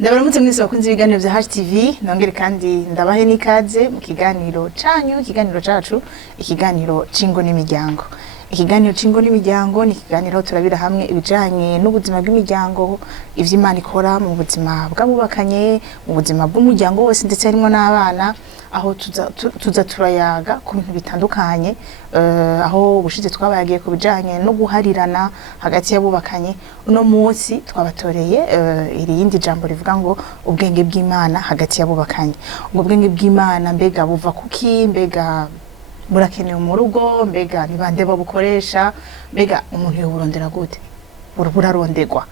Ndabaramutse mwese bakunze ibiganiro vya HTV nongere kandi ndabahe nikaze mu kiganiro canyu ikiganiro cacu ikiganiro cingo n'imiryango. Ikiganiro cingo n'imiryango ni ikiganiro turabira hamwe ibijanye n'ubuzima bw'imiryango, ivyo Imana ikora mu buzima bw'abubakanye, mu buzima bw'umuryango wose ndetse harimo n'abana, aho tuza turayaga ku bintu bitandukanye, aho ubushize twabayagiye ku bijanye no guharirana hagati y'abubakanye. Uno munsi twabatoreye irindi jambo rivuga ngo ubwenge bw'Imana hagati y'abubakanye. Ubwo bwenge bw'Imana mbega buva kuki, mbega burakenewe mu rugo, mbega ni bande babukoresha, mbega umuntu yoburondera gute, buraronderwa,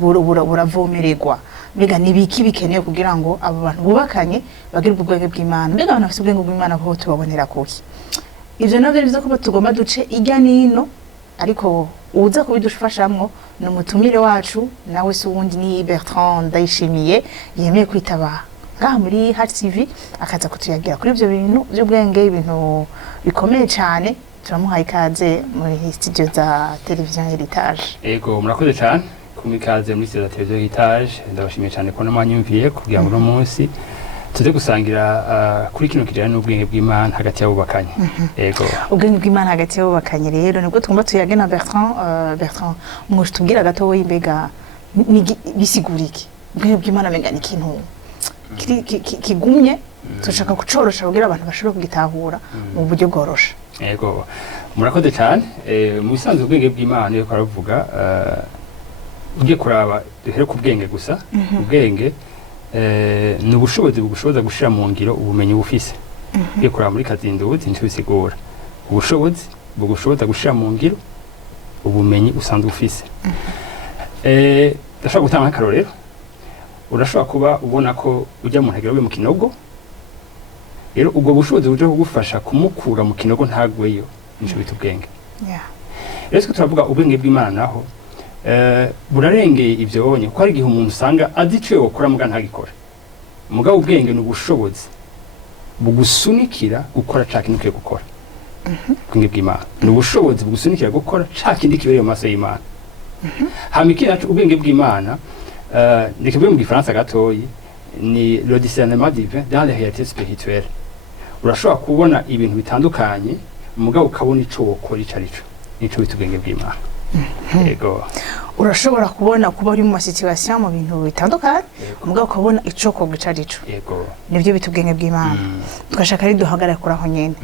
buravomererwa, mbega nibiki bikenewe kugira ngo abo bantu bubakanye bagire ubwenge bw'Imana, mbega abantu bafite ubwenge bw'Imana bo tubabonera kuki. Ivyo navyo bivuze ko tugomba duce irya nino, ariko uza kubidufashamwo ni umutumire wacu, nawe se uwundi ni Bertrand Ndayishimiye yemeye kwitaba ngaha muri HTV akaza kutuyagira kuri ivyo bintu by'ubwenge, ibintu bikomeye cyane. Turamuhaye ikaze muri studio za televiziyo Heritage. Ego murakoze cyane kumikaze muri studio za televiziyo Heritage. Ndabashimiye cyane ko namanyumviye kugira ngo no munsi tuze gusangira kuri kino kijana n'ubwenge bw'Imana hagati y'abubakanye. Ego ubwenge bw'Imana hagati y'abubakanye rero nibwo tugomba tuyage na Bertrand mwushitubwira gato mbega bisiguriki ubwenge bw'Imana, mbega ni ikintu kigumye tushaka kucorosha kugira abantu bashobora kugitahura mu buryo bworosha. Ego murakoze cyane. Mu bisanzwe ubwenge bw'Imana yo kwaravuga ugiye kuraba duhere ku bwenge gusa. Ubwenge ni ubushobozi bugushoboza gushira mu ngiro ubumenyi bufise. Ugiye kuraba muri kazinduzi nico bisigura ubushobozi bugushoboza gushira mu ngiro ubumenyi usanzwe ufise. Ndashaka gutanga akarorero. Urashobora kuba ubona ko ujya mu ntagero mu kinogo, rero ubwo bushobozi buje kugufasha kumukura mu kinogo ntagweyo, nico bita ubwenge. Rero turavuga ubwenge bw'Imana naho burarengeye ivyo bonye, kuko ari igihe umuntu usanga azi ico yokora muga ntagikora. Mugabo ubwenge ni ubushobozi bugusunikira gukora ca kintu ugiye gukora. Ubwenge bw'Imana ni ubushobozi bugusunikira gukora ca kindi kibereye mu maso y'Imana. Hamikira ubwenge bw'Imana nikivuye mu Gifaransa gatoyi ni le discernement divin dans la réalité spirituelle. Urashobora kubona ibintu bitandukanye mugabo ukabona ico wokora ico arico, nico bita ubwenge bw'Imana. Ego urashobora kubona kuba uri mu situation mu bintu bitandukanye mugabo ukabona ico ko gica arico. Ego nivyo bita ubwenge bw'Imana. Twashaka ari duhagarara kuri aho nyene.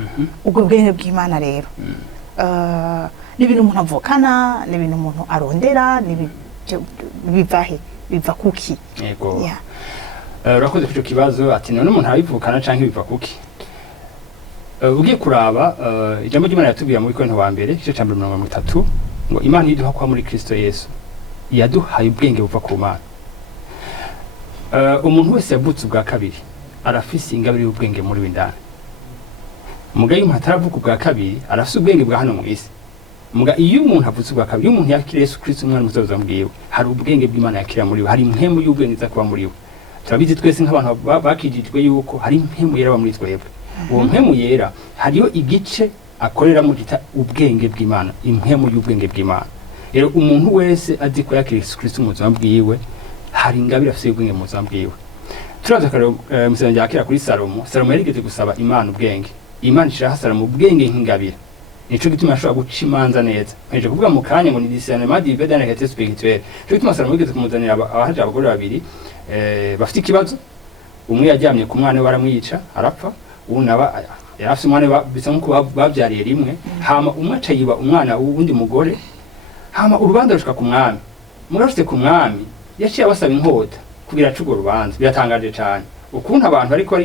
Ubwo bwenge bw'Imana rero ni ibintu umuntu avukana, ni ibintu umuntu arondera, ni bivahe, biva kuki. Ego urakoze kuco kibazo ati none umuntu abivukana canke biva kuki. Ugiye kuraba ijambo ry'Imana yatubwiye muri Korinto wa mbere igice ca 30 ngo Imana yiduha kwa muri Kristo Yesu yaduhaye ubwenge buva ku Mana. Umuntu wese yavutse ubwa kabiri arafise ingabire y'ubwenge muri windani. Muga iyo umuntu ataravuka ubwa kabiri arafise ubwenge bwa hano mu isi. Muga iyo umuntu avutse ubwa kabiri, iyo umuntu yakira Yesu Kristo umwana muzoza mbwiwe, hari ubwenge bw'Imana yakira muri we, hari impemu y'ubwenge za kuba muri we. Turabizi twese nk'abantu bakijijwe yuko hari impemu yera muri twebwe. Uwo mpemu yera hariyo igice akorera mu gita ubwenge bw'Imana, impemu y'ubwenge bw'Imana. Rero umuntu wese azi ko yakira Yesu Kristo umuzima bwiwe, hari ingabire afise ubwenge mu muzima bwiwe. Turaza kare musenge yakira kuri Salomo yarigeze gusaba Imana ubwenge. Imana ishaka Salomo ubwenge nk'ingabire. Nico gituma ashobora guca imanza neza. Nje kuvuga mu kanya ngo ni discernement divin dans la réalité spirituelle. Cyo gituma Salomo yigeze kumuzanira abahaje abagore babiri bafite ikibazo. Umwe yajyamye ku mwana we baramwica arapfa, unaba yarafise umwana bisa nko bavyariye rimwe, hama umwe acayiba umwana wundi mugore, hama urubanza rushika ku mwami. Murashitse ku mwami yaciye abasaba inkota kugira acugo rubanza. Biratangaje cyane ukuntu abantu bariko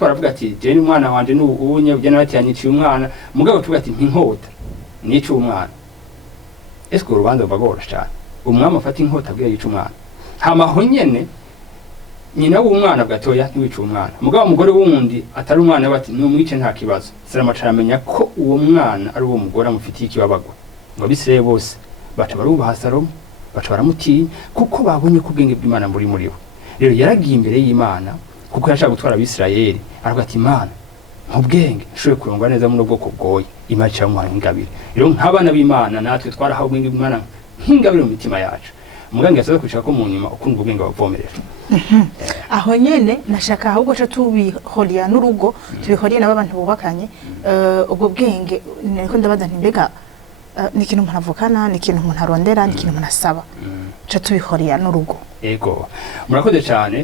baravuga ati je ni umwana wanje n'ubunye ugena batiyanyiciye umwana, mugabo tuvuga ati inkota nico umwana. Esko urubanza bagora cyane, umwami afata inkota bwiye yica umwana, hama ho nyene nyina w'umwana gatoya ntiwica umwana. Mugabo umugore wundi atari umwana bati ni umwice nta kibazo. Salomo aramenya ko uwo mwana ari uwo mugore amufitiye ikibabago. Ngo Abisirayeli bose baca barubaha Salomo, baca baramutinya kuko babonye ko ubwenge bw'Imana muri we. Rero yaragiye imbere y'Imana kuko yashaka gutwara Abisirayeli, aravuga ati Imana ubwenge nshobora kurongwa neza mu bwoko bwoye, Imana ica mu ingabire. Rero nk'abana b'Imana natwe twarahawe ubwenge bw'Imana nk'ingabire mu mitima yacu. muganga yasaza kwishaka ko mu nyuma ukunda ubwenge bavomerera aho nyene nashaka ahubwo co tubihoriya n'urugo tubihoriye n'abantu bubakanye ubwo bwenge niko ndabaza nti mbega ni ikintu umuntu avukana ni ikintu umuntu arondera ni ikintu umuntu asaba co tubihoriya n'urugo ego murakoze cyane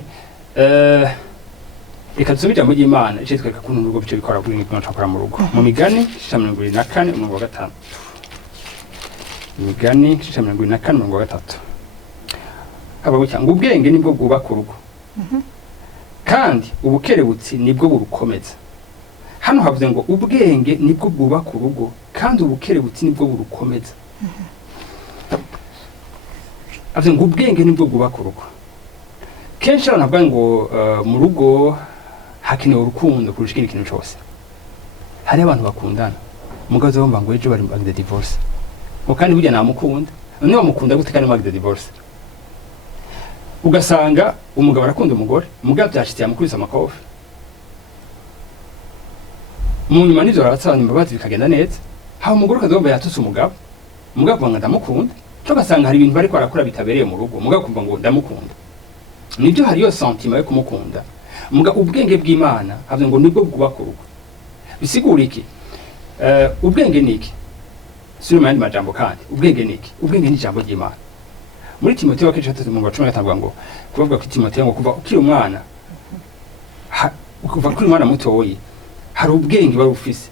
reka dusome ijambo ry'Imana ico tweka kuntu urugo bice bikora kuri ngibyo nshakora mu rugo mu migani 24 umurongo wa 5 migani 24 umurongo wa 3 aba ngo ubwenge nibwo bwubaka urugo kandi ubukerebutsi nibwo burukomeza hano havuze ngo ubwenge nibwo bwubaka urugo kandi ubukerebutsi nibwo burukomeza avuze ngo ubwenge nibwo bwubaka urugo kenshi abantu bavuga ngo mu rugo hakenewe urukundo kurusha ikindi kintu cyose hari abantu bakundana umugabo azomba ngo ejo bari mu divorce ngo kandi burya namukunda none bamukunda gute kandi mu divorce ugasanga umugabo arakunda umugore umugabo byashitse yamukubise amakofi mu nyuma n'ivyo baratsana imbabazi bikagenda neza ha umugore ukazomba yatutse umugabo ngo ndamukunda cyo gasanga hari ibintu bari kwarakora bitabereye mu rugo umugabo kumva ngo ndamukunda nibyo hari yo sentiment yo kumukunda umugabo ubwenge bw'Imana havuze ngo nibwo bwubaka urugo bisigura iki ubwenge niki suri mandi majambo kandi ubwenge niki ubwenge ni jambo ry'Imana muri Timotheo wa 3:15 ngo kuvuga ko Timotheo ngo kuva ukiri umwana kuva kuri umwana mutoyi hari ubwenge bari ufise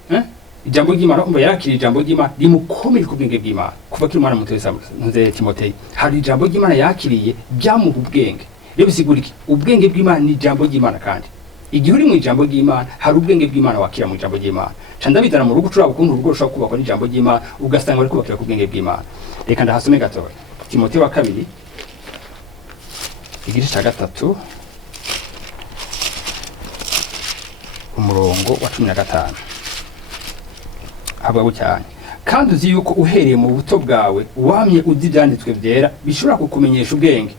ijambo ry'Imana umva yarakira ijambo ry'Imana rimukomeye ku bwenge bw'Imana kuva kuri umwana mutoyi nze Timotheo hari ijambo ry'Imana yakiriye byamuha ubwenge rero bisigura iki ubwenge bw'Imana ni ijambo ry'Imana kandi igihe uri mu ijambo ry'Imana hari ubwenge bw'Imana wakira mu ijambo ry'Imana canda bitana mu rugo ucura ukuntu urugo rushobora kubakwa n'ijambo ry'Imana ugasanga bari kubakira ku bwenge bw'Imana reka ndahasome gatoya Timotheo wa 2 igice cya 3 umurongo wa 15 habaho cyane kandi uzi yuko uhereye mu buto bwawe wamye uzi ibyanditswe byera bishobora kukumenyesha ubwenge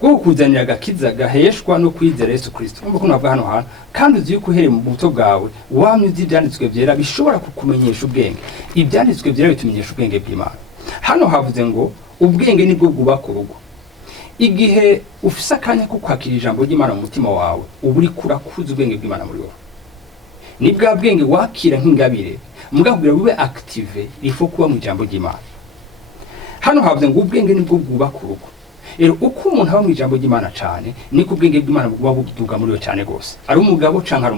bwo kuzanira agakiza gaheshwa no kwizera Yesu Kristo umva ko navuga hano hantu kandi uzi yuko uhereye mu buto bwawe wamye uzi ibyanditswe byera bishobora kukumenyesha ubwenge ibyanditswe byera bitumenyesha ubwenge bw'Imana hano havuze ngo ubwenge nibwo bwubaka urugo igihe ufise akanya ko kwakira ijambo ry'Imana mu mutima wawe uburi kurakuza ubwenge bw'Imana muri wowe ni bwa bwenge wakira nk'ingabire mugabwira bube active ifo kuba mu ijambo ry'Imana hano havuze ngo ubwenge nibwo bwubaka urugo rero uko umuntu aba mu ijambo ry'Imana cyane niko ubwenge bw'Imana buba buduga muri we cyane gose ari umugabo canke ari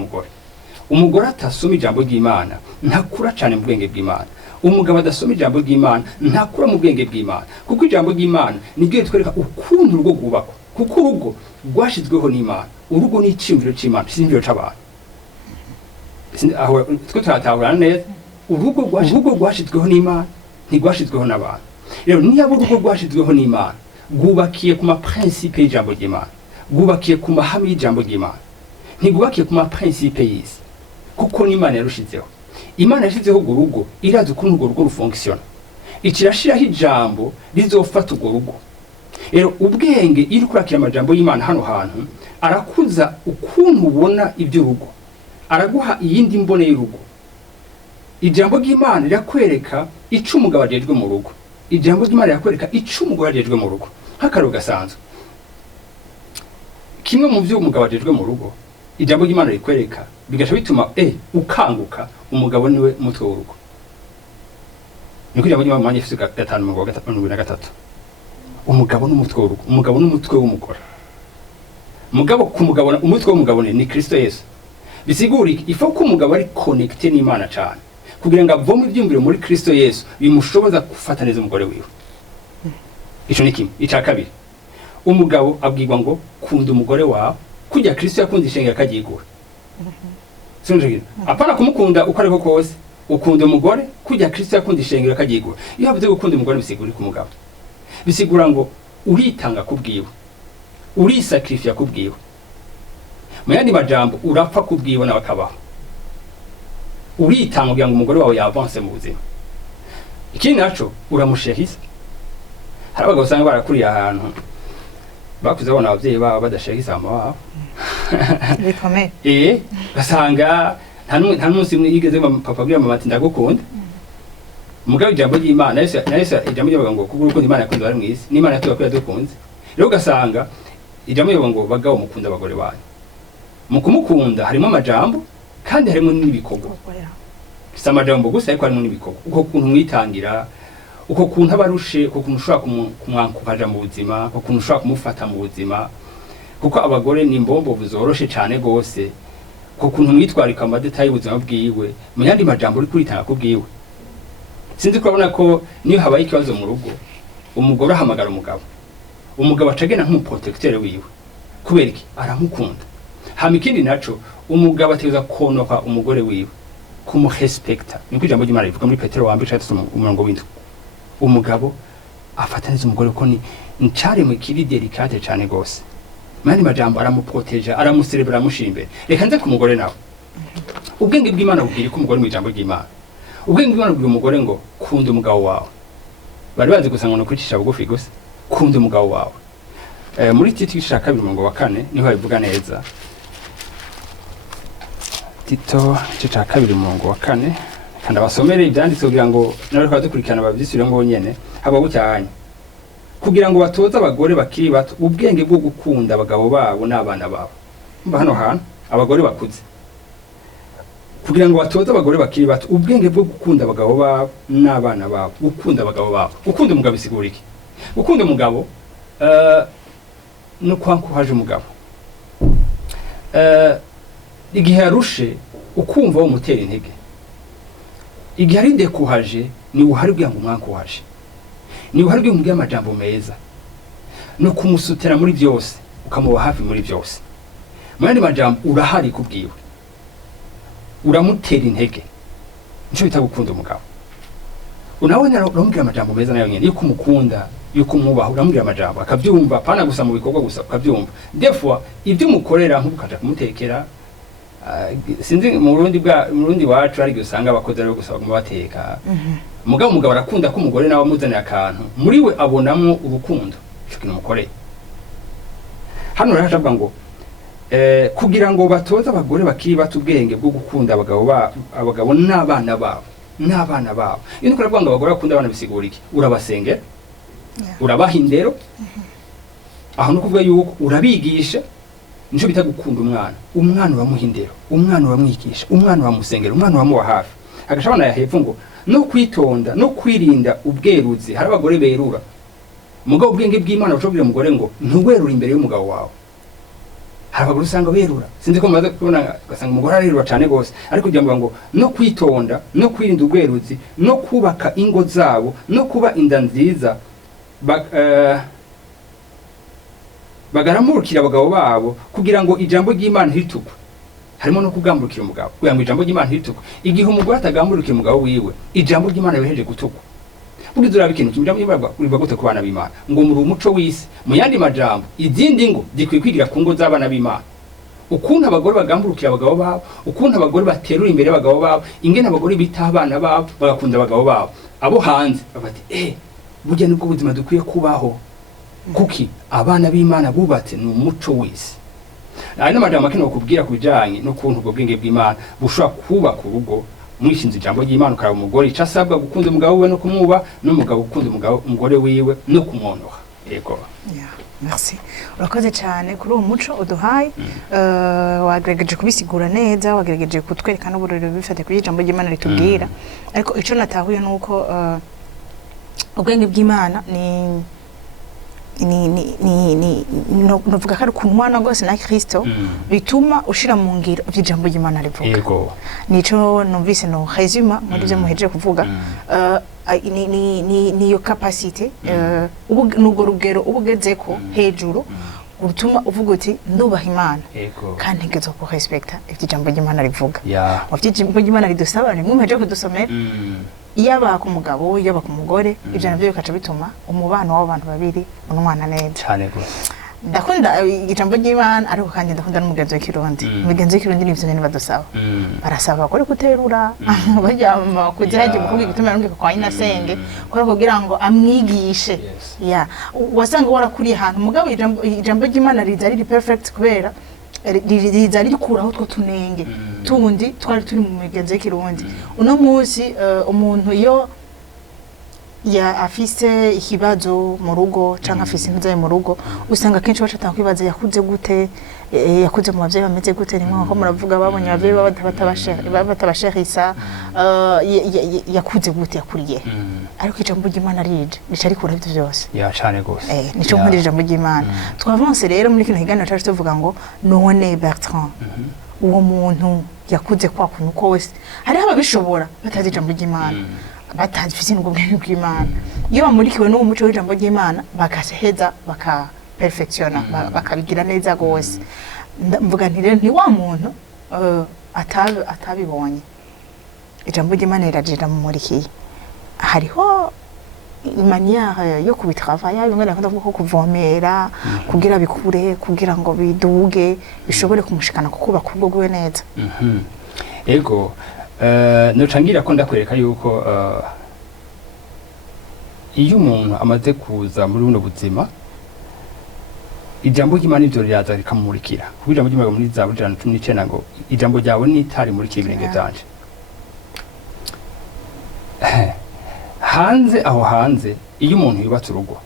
umugore atasoma ijambo ry'Imana ntakura cyane mu bwenge bw'Imana umugabo adasoma ijambo ry'Imana ntakura mu bwenge bw'Imana kuko ijambo ry'Imana nibyo twereka ukuntu urugo rwubakwa kuko urugo rwashizweho n'Imana urugo ni iciyumviro c'Imana c'imviro c'abantu aho twe turatahura neza urugo rwashizweho n'Imana ntigwashizweho n'abantu rero niba urugo rwashizweho n'Imana rwubakiye ku maprincipe y'ijambo ry'Imana rwubakiye ku mahame y'ijambo ry'Imana ntigwubakiye ku maprincipe y'isi kuko n'Imana yarushizeho Imana yashizeho urwo rugo irazi ukuntu urwo rugo rufunctiona ikirashiraho ijambo rizofata urwo rugo rero ubwenge iri kurakira amajambo y'Imana hano hantu arakuza ukuntu ubona iby'urugo araguha iyindi mbone y'urugo ijambo ry'Imana rirakwereka ico umugabo ajejwe mu rugo ijambo ry'Imana rirakwereka ico umugore ajejwe mu rugo nk'akaro gasanzwe kimwe mu byo umugabo ajejwe mu rugo ijambo ry'Imana rikwereka bigasha bituma ukanguka umugabo niwe mutwe w'urugo niko ijambo ry'Imana manye fisi 5:3 umugabo n'umutwe w'urugo umugabo n'umutwe w'umugore mugabo ku mugabo umutwe w'umugabo ni Kristo Yesu bisigura ifo ko umugabo ari connecté n'Imana cyane kugira ngo avome ibyumviro muri Kristo Yesu bimushoboza gufata neza umugore wiwe ico ni kimwe ica kabiri umugabo abwirwa ngo kunda umugore wawe kujya Kristo yakunda ishengero akagigura sinjye apana kumukunda uko ariko kose ukunda umugore kujya Kristo yakunda ishengero akagigura iyo avuze gukunda umugore bisigura ku mugabo bisigura ngo uritanga kubwiwe urisacrifice kubwiwe mayandi majambo urapfa kubwiwe n'abakabaho uritanga kugira ngo umugore wawe yavance mu buzima ikindi naco uramushehisa hari abagabo usanga barakuriye ahantu bakuze abona abavyeyi babo badashehisa amababo bikomeye basanga nta n'umunsi yigeze papa abwira mama ati ndagukunda umugabo ijambo ry'Imana Yesu ijambo ryavuga ngo kubwo urukundo Imana yakunze bari mwisi n'Imana yatuba ko yadukunze rero ugasanga ijambo ryavuga ngo bagabo mukunda abagore banyu mu kumukunda harimo amajambo kandi harimo n'ibikorwa si amajambo gusa ariko harimo n'ibikorwa uko kuntu mwitangira uko kuntu abarushe uko kuntu ushobora kumwankukaja mu buzima uko kuntu ushobora kumufata mu buzima kuko abagore ni imbombo zoroshe cyane gose uko kuntu mwitwarika amadetayi y'ubuzima bwiwe mu yandi majambo uri kuritanga kubwiwe sinzi kurabona ko niyo habaye ikibazo mu rugo umugore ahamagara umugabo acagena nk'umuprotecteur wiwe kubera iki aramukunda hama ikindi naco umugabo ategeza konoka umugore wiwe kumurespekta niko ijambo ry'Imana rivuga muri Petero wa 2:7 umugabo afata neza umugore ko ni ncari mu kiri delicate cyane gose mani majambo aramuproteja aramuserebra amushimbe reka nze ku mugore nawe ubwenge bw'Imana bubwira ko umugore mu ijambo ry'Imana ubwenge bw'Imana bubwira umugore ngo kunda umugabo wawe bari bazi gusanga no kwicisha bugufi gusa kunda umugabo wawe muri Tito 2:4 niho bivuga neza Tito 2:4 kandi abasomere ibyanditse kugira ngo nawe kwadukurikirana bavyisubire ngo nyene haba bucyanye kugira ngo batoza abagore bakiri bato ubwenge bwo gukunda abagabo babo n'abana babo mba hano hano abagore bakuze kugira ngo batoza abagore bakiri bato ubwenge bwo gukunda abagabo babo n'abana babo gukunda abagabo babo gukunda umugabo isigura iki gukunda umugabo no kwankuhaje umugabo igihe yarushe ukumva wo mutera intege igihe ari ndekuhaje ni uhari bwa ngo mwankuhaje ni uhari bwa mu amajambo meza no kumusutera muri byose ukamuba hafi muri byose mwandi majambo urahari kubwiwe uramutera intege nico bita gukunda umugabo unabona uramubwira amajambo meza nayo nyene yuko umukunda yuko umubaha uramubwira amajambo akabyumva pana gusa mu bikorwa gusa ukabyumva defwa ibyo umukorera nk'ukaja kumutekera sinzi mu Burundi wacu ari gusanga abakozi ari gusa baguma bateka umugabo arakunda ko umugore nawe amuzanira akantu muri we abonamwo urukundo cyo kintu mukoreye hano rero ngo kugira ngo batoze abagore bakiri bato ubwenge bwo gukunda abagabo n'abana babo iyo nuko aravuga ngo abagore bakunda abana bisigura iki urabasengera urabaha indero aho no kuvuga yuko urabigisha nico bita gukunda umwana uramuha indero umwana uramwigisha umwana uramusengera umwana uramuha hafi agashabana yahepfo ngo no kwitonda no kwirinda ubweruzi hari abagore berura umugabo ubwenge bw'Imana bushobora umugore ngo ntuwerura imbere y'umugabo wawe hari abagore usanga berura sinzi ko maze kubona gasanga umugore arerura cyane gose ariko kugira ngo no kwitonda no kwirinda ubweruzi no kubaka ingo zabo no kuba inda nziza bagaramurukira abagabo babo kugira ngo ijambo ry'Imana ritukwe harimo no kugamburukira umugabo kugira ngo ijambo ry'Imana ritukwe igihe umugore atagamburukira umugabo wiwe ijambo ry'Imana biheje gutukwa bugize urabikintu ijambo ry'Imana gute ku bana b'Imana ngo muri umuco w'isi mu yandi majambo izindi ngo dikwikwirira ku ngo z'abana b'Imana ukuntu abagore bagamburukira abagabo babo ukuntu abagore baterura imbere y'abagabo babo ingene abagore bita abana babo bagakunda abagabo babo abo hanze bafati burya nibwo buzima dukwiye kubaho kuki abana b'Imana bubatse ni umuco w'isi ari n'amajambo makino kubwira kubijanye no kuntu ubwo bwenge bw'Imana bushobora kubaka urugo mwishinze ijambo ry'Imana ukaba umugore icasabwa gukunda umugabo we no kumuba n'umugabo gukunda umugore wiwe no kumwonoha yego merci urakoze cyane kuri uwo muco uduhaye wagerageje kubisigura neza wagerageje kutwereka n'uburere bifate kuri ijambo ry'Imana ritubwira ariko ico natahuye nuko ubwenge bw'Imana novuga ko ari kunwana gose na Kristo bituma ushira mu ngiro ivy'ijambo ry'Imana rivuga nico numvise no resume muri byo muhejeje kuvuga ni yo capacité n'ubwo rugero ubugezeko hejuru utuma uvuga uti ndubaha Imana kandi ngezo ko respecta ivy'ijambo ry'Imana rivuga mu vy'ijambo ry'Imana ridusaba rimwe muhejeje kudusomera yaba ku mugabo yaba ku mugore ibyo navyo bikaca bituma umubano w'abantu babiri unwana neza cyane gose ndakunda ijambo ry'Imana ariko kandi ndakunda n'umugenzo w'ikirundi umugenzo w'ikirundi n'ivyo nyene badusaba barasaba abagore kuterura bajyama kuziraje mu kuvuga gituma yarunge kwa inasenge kugira ngo amwigishe wasanga warakuriye ahantu mugabo ijambo ry'Imana riza riri perfect kubera riza rikuraho two tunenge tundi twari turi mu migenzo y'ikirundi uno munsi umuntu iyo ya afise ikibazo mu rugo canke afise intuzaye mu rugo usanga kenshi bacatanga kwibaza yakuze gute yakuze mu bavyeyi bameze gute nimwe nko muravuga babonye abavyeyi batabashehisa yakuze gute yakuriye ariko ijambo ry'Imana rije rica rikura ivyo vyose ya cane gose nico nkuri ijambo ry'Imana twavanse rero muri kino kiganiro cacu tuvuga ngo none Bertrand uwo muntu yakuze kwa kuntu kose hari ababishobora batazi ijambo ry'Imana batazifise n'ubwo bwenge bw'Imana iyo bamurikiwe n'uwo muco w'ijambo ry'Imana bakaseheza baka perfectiona bakabigira neza gose mvuga nti rero ni wa muntu atabibonye ijambo ry'Imana rirajira mu murikiye hariho manière yo kubitravaya bimwe nakunda ko kuvomera kugira bikure kugira ngo biduge bishobore kumushikana kukubaka ubwo gwe neza ego nocangira ko ndakwereka yuko iyo umuntu amaze kuza muri buno buzima ijambo ry'Imana ivyo riraza rikamurikira kuko ijambo ry'Imana muri Zaburi 19 ngo ijambo ryawe n'itari muri kibirenge byanje hanze aho hanze iyo umuntu yubatse urugo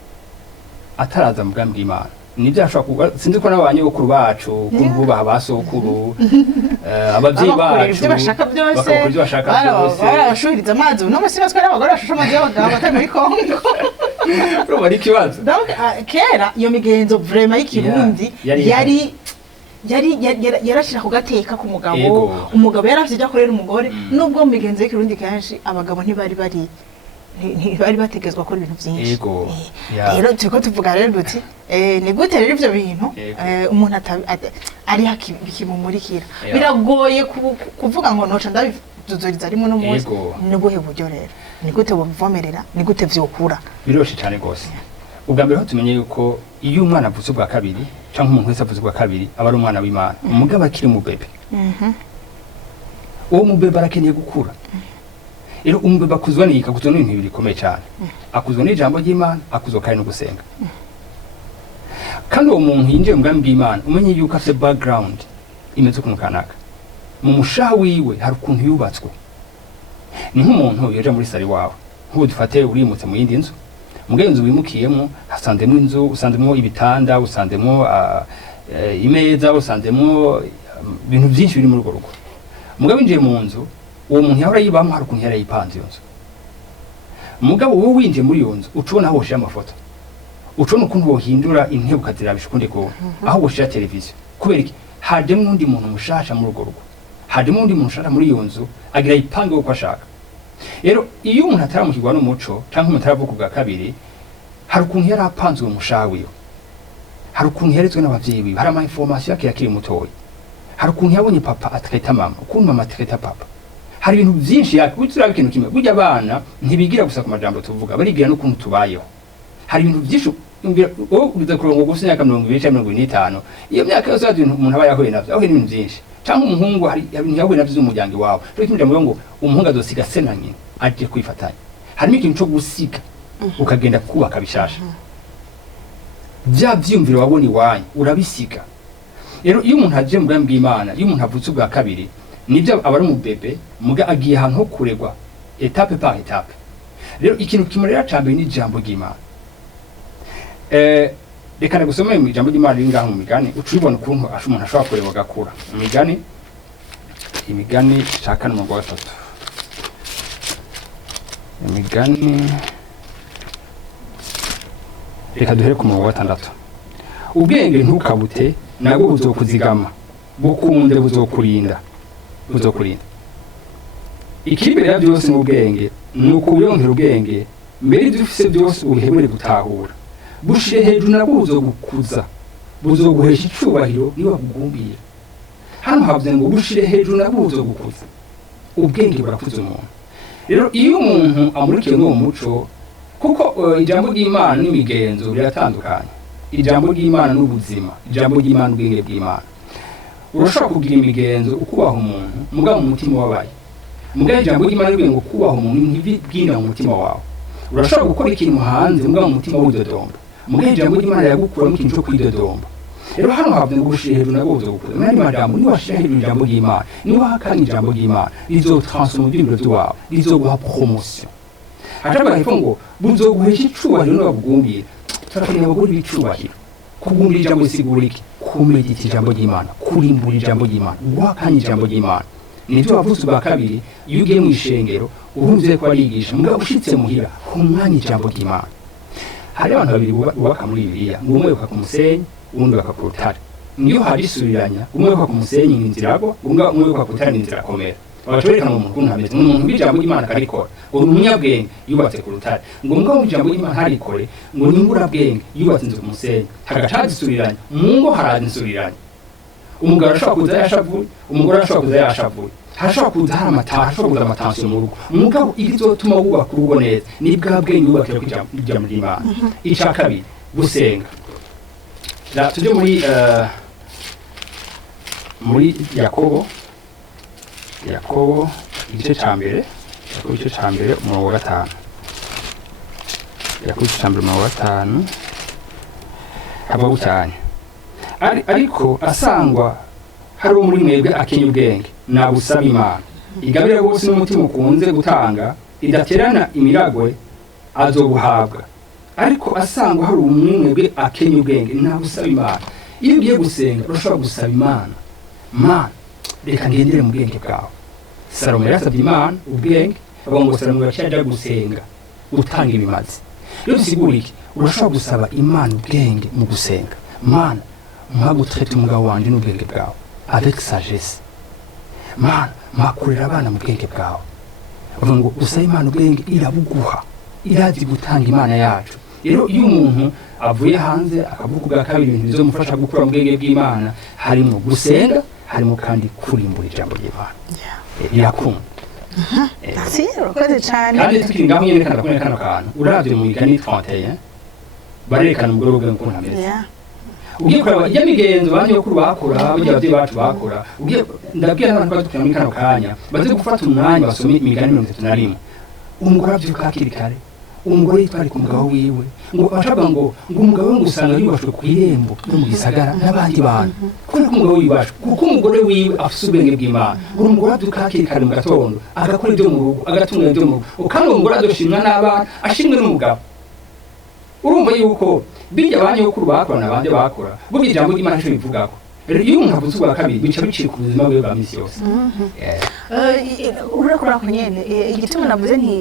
ataraza mu bwami bw'Imana nibyo ashobora sinzi ko n'abanye bukuru bacu kumbubaha basokuru abavyeyi bacu bashaka byose barabashuririza amazi no basi batwara abagore bashusha amazi y'abagabo batamuri Kongo roba ari kibazo donc kera iyo migenzo vraiment y'ikirundi yarashira kugateka ku mugabo umugabo yarafite ijya korera umugore nubwo mu migenzo y'ikirundi kenshi abagabo ntibari bategezwa ko ibintu byinshi rero turiko tuvuga rero duti ni gute rero ivyo bintu umuntu ari hakimumurikira biragoye kuvuga ngo noca ndabizuzuriza rimwe no munsi ni guhe buryo rero ni gute buvomerera ni gute vyokura biroshe cyane gose ubwa mbere ho tumenye yuko iyo umwana avutse ubwa kabiri canke umuntu wese avutse ubwa kabiri aba ari umwana w'Imana umugabo akiri mu bebe uwo mu bebe arakeneye gukura rero umubebe akuzwa n'iki akuzwa n'ibintu bibiri bikomeye cyane akuzwa n'ijambo ry'Imana akuzwa kandi no gusenga kandi uwo muntu yinjiye mu bwami bw'Imana umenye yuko afite background imeze ukuntu kanaka mu mushaha wiwe hari ukuntu yubatswe ni nk'umuntu yoja muri sari wawe nk'ubu dufate urimutse mu yindi nzu mugenzi wimukiyemo hasanzemo inzu usanzemo ibitanda usanzemo imeza usanzemo ibintu byinshi biri muri urwo rugo mugabo winjiye mu nzu uwo muntu yahora yibamo hari ukuntu yarayipanze iyo nzu mugabo wowe winjiye muri iyo nzu ucubona aho woshira amafoto ucubona ukuntu wohindura intebe ukazirabisha ukundi ko aho woshira televiziyo kubera iki hajemo undi muntu mushasha muri urwo rugo hajemo undi muntu mushasha muri iyo nzu agira ipange uko ashaka rero iyo umuntu ataramukirwa n'umuco cyangwa umuntu ataravuka ubwa kabiri hari ukuntu yari apanze uwo mushaha wiwe hari ukuntu yarezwe n'abavyeyi biwe hari ama information yake yakiri mutoyi hari ukuntu yabonye papa atreta mama ukuntu mama atreta papa hari ibintu byinshi yakubitira ikintu kimwe burya abana ntibigira gusa ku majambo tuvuga barigira no kuntu tubayeho hari ibintu byinshi ubiza kurongo gusa imyaka 20-25 iyo myaka yose umuntu aba yahuye navyo aho ibintu byinshi cyangwa umuhungu hari ibintu yahuye navyo z'umuryango wawe rero kimujambo ngo umuhungu azosiga senanye aje kwifatanya harimo ikintu cyo gusiga ukagenda kubaka bishasha bya vyumviro wabona iwanyu urabisiga rero iyo umuntu aje mu bwami bw'Imana iyo umuntu avutse ubwa kabiri nibyo aba ari umubebe muga agiye ahantu ho kuregwa etape par etape rero ikintu kimurera cyambere ni ijambo ry'Imana reka nagusomeye mu ijambo ry'Imana riri ngaho mu migani ucubona ukuntu umuntu ashobora kuregwa gakura imigani shaka no mu gatatu imigani reka duhere ku murongo wa 6 ubwenge ntukabute nabwo buzokuzigama bukunde buzokurinda ikibera byose mu bwenge nuko uyonkera ubwenge mbere ibyo ufise byose ubihebure gutahura bushire hejuru nabwo buzogukuza buzoguhesha icubahiro niba bugumbira hano havuze ngo bushire hejuru nabwo buzogukuza ubwenge burakuza umuntu rero iyo umuntu amurikiye n'uwo muco kuko ijambo ry'Imana n'imigenzo biratandukanye ijambo ry'Imana n'ubuzima ijambo ry'Imana n'ubwenge bw'Imana urashobora kugira imigenzo ukubaha umuntu mugabo mu mutima wabaye mugabo ijambo ry'Imana n'ubwenge ngo kubaha umuntu ntibibwira mu mutima wawe urashobora gukora ikintu hanze mugabo mu mutima w'idodomba mugabo ijambo ry'Imana yagukuramo ikintu cyo kwidodomba rero hano havuze ngo gushira hejuru nabwo buzogukura muri andi majambo niba washira hejuru ijambo ry'Imana niba hakanye ijambo ry'Imana rizotransforma ibyumviro byawe rizoguha promotion hacaba hepfo ngo buzoguhesha icubahiro n'ababugumbira turakeneye abagore b'icubahiro kugumbira ijambo risigura iki kumedita ijambo ry'Imana kurimbura ijambo ry'Imana guhakanya ijambo ry'Imana nibyo wavuze ubwa kabiri iyo ugiye mu ishengero urumviye ko arigisha mugabo ushitse muhira humwanya ijambo ry'Imana hari abantu babiri bubaka muri Bibiliya ngo umwe yubaka ku musenyi uwundi yubaka ku rutare niyo hari isuriranya umwe yubaka ku musenyi inzira agwa umwe yubaka ku rutare inzira akomera abashobora umuntu ukuntu ameze umuntu w'ijambo ry'Imana akarikora ngo ni umunyabwenge yubatse ku rutare ngo umugabo w'ijambo ry'Imana ntarikore ngo ni imburabwenge yubatse inzu ku musenyi hagacaza isuriranya mu ngo haraza isuriranya umugabo arashobora kuza yashavuye umugore arashobora kuza yashavuye harashobora kuza hari amataha harashobora kuza amatansiyo mu rugo umugabo ibizotuma wubaka urugo neza ni bwa bwenge wubakira ku ijambo ry'Imana icya kabiri gusenga tujye muri Yakobo igice ca mbere umurongo wa 5 Yakobo igice ca mbere umurongo wa 5 avuga cyane ariko asangwa hari muri mwebwe akenya ubwenge nabusaba Imana igabira bose n'umutima ukunze gutanga idaterana imiragwe azobuhabwa ariko asangwa hari muri mwebwe akenya ubwenge nabusaba Imana iyo ugiye gusenga urashobora gusaba Imana Mana reka ngendere mu bwenge bwawe Salomo yarasabye Imana ubwenge avuga ngo Salomo yacaje gusenga gutanga ibimazi iyo bisigura iki urashobora gusaba Imana ubwenge mu gusenga Mana mpa gutreta umugabo wanje n'ubwenge bwawe avec sagesse Mana makurira abana mu bwenge bwawe avuga ngo usaba Imana ubwenge irabuguha irazi gutanga Imana yacu rero iyo umuntu avuye hanze akavuga ubwa kabiri ibintu bizomufasha gukura mu bwenge bw'Imana harimo gusenga harimo kandi kurimbura ijambo ry'Imana birakunda urakoze cyane kandi tukiri ngaho nyine kandi akomeye kano kantu uravye mu migani 31 barerekana umugore w'ubwenge ukuntu ameze ugiye kuraba ijya migenzo bandi yo kurubakora bagiye abavyeyi bacu bakora ugiye ndabwira n'abantu badukira muri kano kanya baze gufata umwanya basome imigani 31 umugore avyuka hakiri kare umugore yitwari ku mugabo wiwe ngo ashaka ngo umugabo we ngusanga yubashwe ku irembo no mu gisagara n'abandi bantu kubera ko umugabo yubashwe kuko umugore wiwe afite ubwenge bw'Imana umugore abyuka hakiri kare mu gatondo agakora ibyo mu rugo agatunga ibyo mu rugo kandi umugore adoshimwa n'abana ashimwe n'umugabo urumva yuko bijya abanye yo kurubakora n'abandi bakora burya ijambo ry'Imana cyo bivugako rero iyo umuntu avuze ubwa kabiri bica bicira ku buzima bwe bwa misi yose urakora ko nyene igituma navuze nti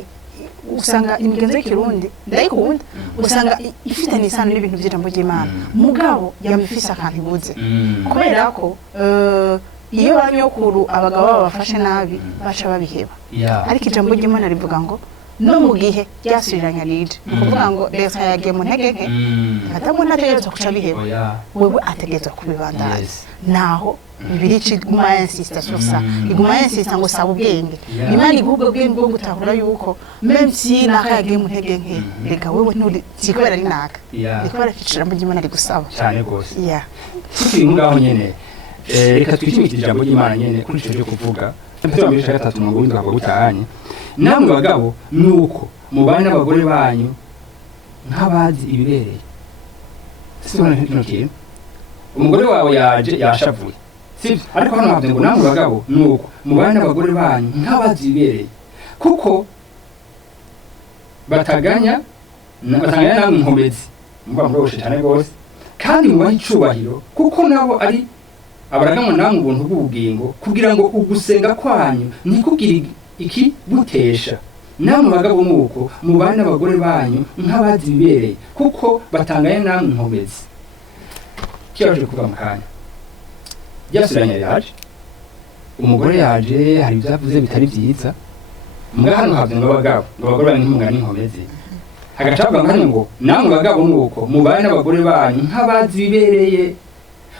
usanga imigenzo y'ikirundi ndayikunda usanga ifitanye isano n'ibintu by'ijambo ry'Imana mugabo yamifisa akantu ibuze kubera ko iyo banyokuru abagabo babafashe nabi baca babiheba ariko ijambo ry'Imana rivuga ngo no mu gihe ryasuriranya rije kuvuga ngo leta yagiye mu ntege atamwe nategerezwa kuca biheba wewe ategerezwa kubibandanya naho bibiri iguma insista sur ça iguma insista ngo saba ubwenge Imana igubwo bwenge bwo gutahura yuko même si nakagiye mu ntege nke reka wewe nturi sikobera ari naka ikora kicira mu Imana rigusaba cyane gose tukiri ngaho nyene reka twishimikire ijambo ry'Imana nyene kuri cyo kuvuga Petero muri 3 ngo windwa kwa gutahanye namwe bagabo nuko mubane n'abagore banyu nkabazi ibibereye sibona kino kintu umugore wawe yaje yashavuye sibyo ariko hano havuze ngo namwe bagabo nuko mubane n'abagore banyu nkabazi ibibereye kuko batanganya namwe inkomezi mvuga ngo cyane rwose kandi mubahe icubahiro kuko nabo ari abaragamwa namwe ubuntu bw'ubugingo kugira ngo ugusenga kwanyu nikubwire iki gutesha namwe bagabo nuko mubane n'abagore banyu nk'abazi ibibereye kuko batanganya namwe inkomezi kiyaje kuva mu kanya byasubiranye yaje umugore yaje hari ibyavuze bitari byiza mbwa hano havye ngo abagabo banyu nk'umugani inkomezi hagacavuga nkane ngo namwe bagabo nuko mubane n'abagore banyu nk'abazi ibibereye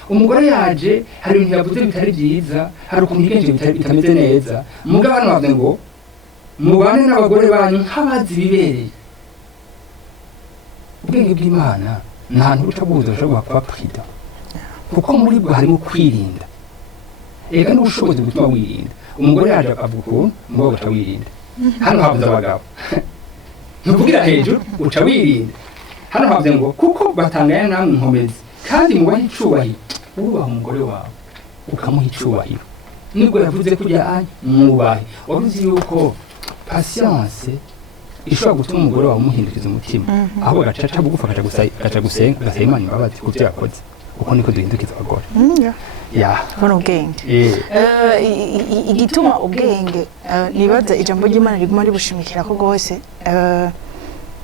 umugore yaje hari ibintu yavuze bitari byiza hari ukuntu igenje bitameze neza mugabo hano havye ngo mubane n'abagore banyu nk'abazi ibibereye ubwenge bw'Imana nta hantu uca buza ushobora kuba prida kuko muri bwo harimo kwirinda ega n'ubushobozi butuma wirinda umugore yaje avuga ukuntu umugabo uca wirinda hano havuze abagabo ntuvugira hejuru uca wirinda hano havuze ngo kuko batanganya namwe inkomezi kandi mubahe icubahiro wubaha umugore wawe ukamuha icubahiro nibwo yavuze kujya mwubahe waruzi yuko patience ishobora gutuma umugore wawe umuhindukiza umutima ahubwo agacaca bugufa agaca gusenga agasaba Imana imbabazi ku byo yakoze uko niko duhindukiza abagore ya kubona ubwenge igituma ubwenge nibaza ijambo ry'Imana riguma ribushimikira ko rwose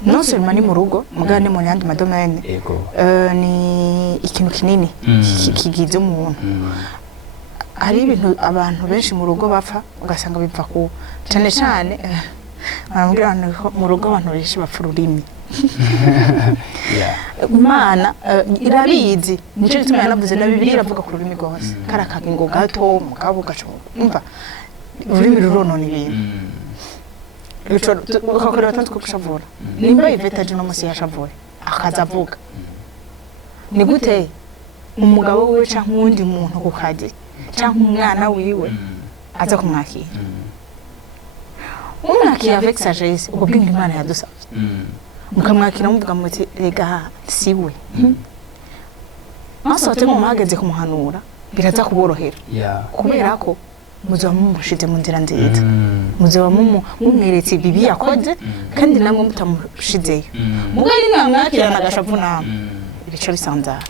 non seulement ni mu rugo mugabo ni mu yandi madomene ni ikintu kinini kigize umuntu hari ibintu abantu benshi mu rugo bapfa ugasanga bipfa ku cyane cyane barambwira ko mu rugo abantu benshi bapfa ururimi Imana irabizi nico gituma yanavuze na Bibiliya iravuga ku rurimi rwose karakaga ngo gato mugabo gaco umva ururimi ruronona ibintu ukakorera tantu ko kushavura nimba iveta jino musi yashavura akaza avuga ni gute umugabo we canke uwundi muntu kukaje canke umwana wiwe aza kumwakira umwakira avec sagesse ubwo bwenge Imana yadusavye mukamwakira muvuga muti rega siwe masote mu mageze kumuhanura biraza kuborohera kubera ko muzoba mumushize mu nzira nziza muzoba mumweretse bibi yakoze kandi namwe mutamushizeyo mugari mwamwakirana agashavu namwe ibico bisanzara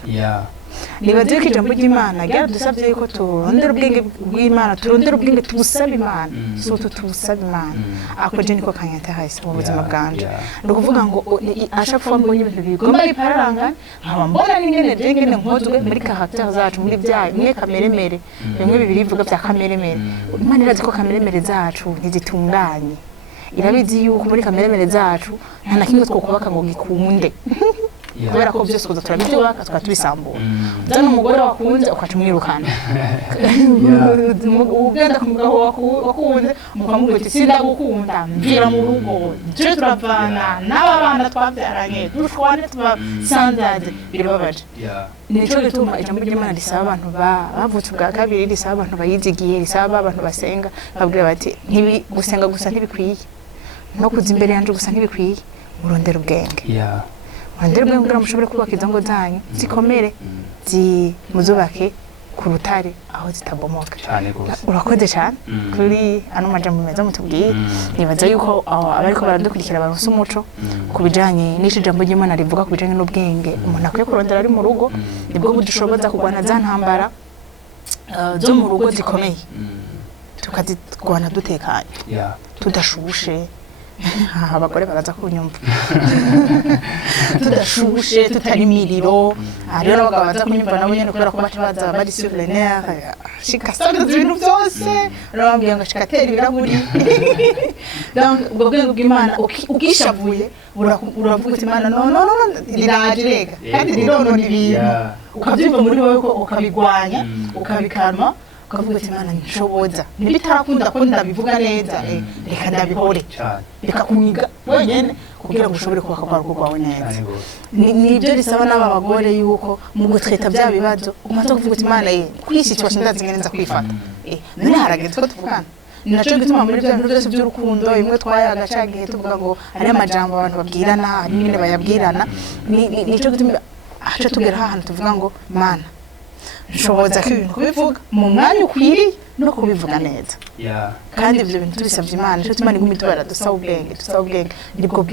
nibaze ko ijambo ry'Imana ryadusavye yuko turondera ubwenge bw'Imana turondera ubwenge tubusaba Imana so tubusaba Imana ako je niko kanyata hasi mu buzima bwanje ndakuvuga ngo ashapfa mbonye ibintu bigomba bipararanga nkaba mbona n'ingene ngene nkozwe muri character zacu muri byayo mwe kameremere bimwe bibiri bivuga bya kameremere Imana irazi ko kameremere zacu ntizitunganye irabizi yuko muri kameremere zacu nta na kimwe twokubaka ngo gikunde kubera ko byose kuza turabibyubaka twatubisambura zana umugore wakunze ukaca umwirukana ugenda ku mugabo wakunze mukamubwira ati sindagukunda mvira mu rugo tuje turavana n'aba bana twabyaranye dushwane tubasanzaze birababaje nico gituma ijambo ry'Imana risaba abantu bavutse ubwa kabiri risaba abantu bayizigiye risaba abantu basenga babwira bati gusenga gusa ntibikwiye no kuza imbere yanje gusa ntibikwiye murondera ubwenge Wandere bwe ngira mushobore kubaka izango zanyu zikomere muzubake ku rutare aho zitabomoka urakoze cyane kuri ano majambo meza mutubwiye nibaza yuko abariko baradukurikira baronse umuco kubijanye n'ijambo ry'Imana rivuga kubijanye n'ubwenge umuntu akwiye kurondera ari mu rugo nibwo budushoboza kugwana za ntambara zo mu rugo zikomeye tukazigwana dutekanye tudashushe abagore baraza kunyumva tudashushe tutari miriro ariyo n'abagabo baza kunyumva nabo nyene kubera ko baza bari sur les nerfs shikasanga ibintu byose urabambwira ngo shikatera ibirahuri donc ubwo bwenge bw'Imana ukishavuye uravuga uti Imana no riraje rega kandi rironona ibintu ukabyumva muri wowe ko ukabigwanya ukabikanwa ukavuga ati Imana nshoboza nibitarakunda ko ndabivuga neza reka ndabihore reka kumiga wenyene kugira ngo ushobore kubaka kwa rugo rwawe neza nibyo risaba n'aba bagore yuko mu gutreta bya bibazo umaze kuvuga ati Imana kuri situation ndazingenza kwifata none harageze ko tuvugana ninaco gituma muri bya bintu byose by'urukundo imwe twayaga cagihe tuvuga ngo ari amajambo abantu babwirana ari nyine bayabwirana nico gituma acha tugera ahantu tuvuga ngo Mana nshoboza ko ibintu kubivuga mu mwanya ukwiriye no kubivuga neza kandi ibyo bintu tubisabye Imana cyo Imana igumi tubara dusaba ubwenge nibwo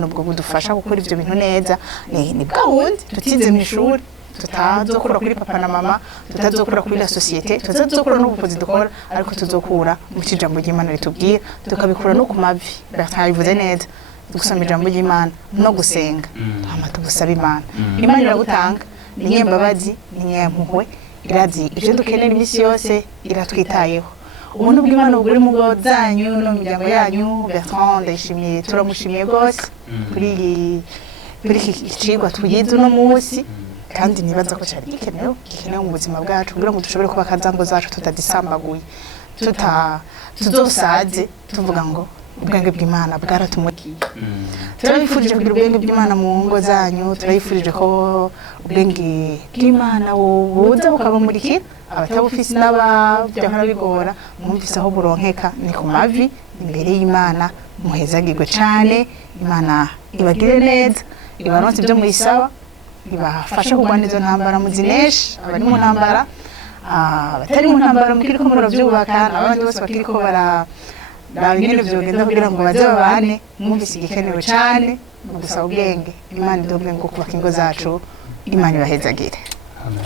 nubwo budufasha gukora ibyo bintu neza ni bwawundi tutize mu ishuri tutazokura kuri papa na mama tutazokura kuri la societe tutazokura no bupozi dukora ariko tuzokura mu kijambo ry'Imana ritubwira tukabikura no ku mavi batayivuze neza gusoma ijambo ry'Imana no gusenga hama tugusaba Imana iragutanga ni mbabazi ni mpuhwe irazi ibyo dukenera imisi yose iratwitayeho ubuntu bw'Imana buri mu zanyu no miryango yanyu Bertrand ndashimiye turamushimiye gose kuri iki kicigwa tuyize no munsi kandi nibaza ko cyari gikenewe mu buzima bwacu kugira ngo dushobore kuba kazango zacu tutadisambaguye tuzosaze tuvuga ngo ubwenge bw'Imana bwaratumukiye turabifurije kugira ubwenge bw'Imana mu ngo zanyu turabifurije ko ubwenge bw'Imana buza bukabamurikira abatabufise n'ababyahora bigora mwumvise aho buronkeka ni ku mavi imbere y'Imana muhezagirwe cyane Imana ibagire neza ibaronse ibyo muyisaba ibafasha kugwana izo ntambara muzinesha abari mu ntambara abatari mu ntambara mukiriko muravyubaka abandi bose bakiriko raba ingene vyogenda kugira ngo baze babane mwumvise igikenewe cane mu gusaba ubwenge. Imana iduhe ubwenge bwo kubaka ingo zacu, Imana ibahezagire. Amen.